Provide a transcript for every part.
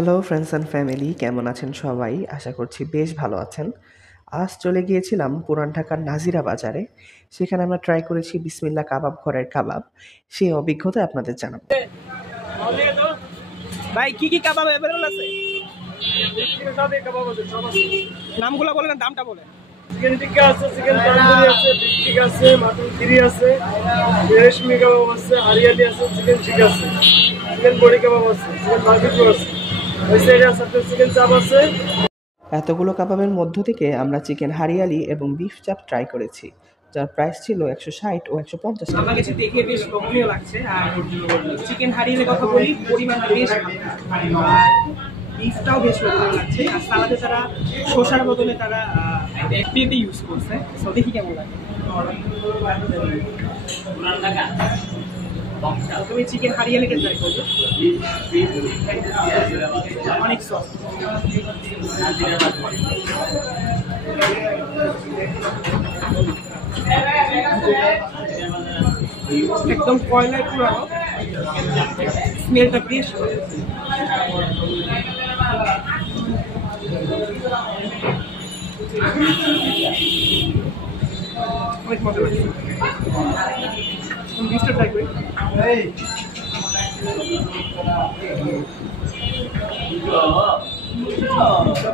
Hello friends and family, কেমন আছেন সবাই? আশা করছি বেশ ভালো আছেন। আজ চলে গিয়েছিলাম পুরান ঢাকার নাজিরা বাজারে। সেখানে আমরা ট্রাই করেছি বিসমিল্লাহ কাবাব ঘরের কাবাব। সেই অভিজ্ঞতা আপনাদের জানাবো। ভাই কি কি কাবাব अवेलेबल আছে? নামগুলো বলেন, দামটা বলেন। চিকেন টিক্কা আছে, চিকেন তন্দুরি আছে, বিফ টিক্কা আছে, মাটন খিরি আছে, রেশমি কাবাব আছে, হরিয়ালি আছে, চিকেন চিক আছে, চিকেন বড়ি কাবাব আছে, চিকেন বারবিকিউ আছে, ওই সাইডে আছে চিকেন চাপ আছে। এতগুলো কাবাবের মধ্য থেকে আমরা চিকেন হারিয়ালি এবং বিফ চাপ ট্রাই করেছি, যার প্রাইস ছিল 160 ও 150 টাকা। আমার কাছে দেখে বেশ লোভনীয় লাগছে। আর চিকেন হারিয়ালের কথা বলি, পরিমাণটা বেশ ভালো। আর বিফটাও বেশ লোভনীয় লাগছে। আর সালাদে তারা শসার বদলে তারা পেঁপে ইউজ করছে। সো দেখি কেমন লাগে। তুমি চিকেন হারিয়ালিটা ট্রাই করবে, অনেক সফট। একদম কয়লায় পুরানো, স্মেলটা বেশ অনেক মজা লাগছে। বিফটা ট্রাই করি।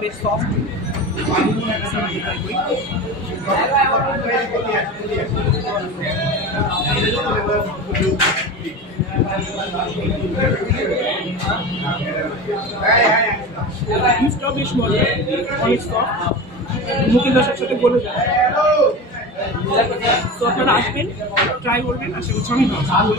বেশ সফট। বেশ মজা, অনেক সফট, মুখে দশার সাথে গলে যায়। তো আপনারা আসবেন, ট্রাই করবেন, আশা করছি অনেক ভালো।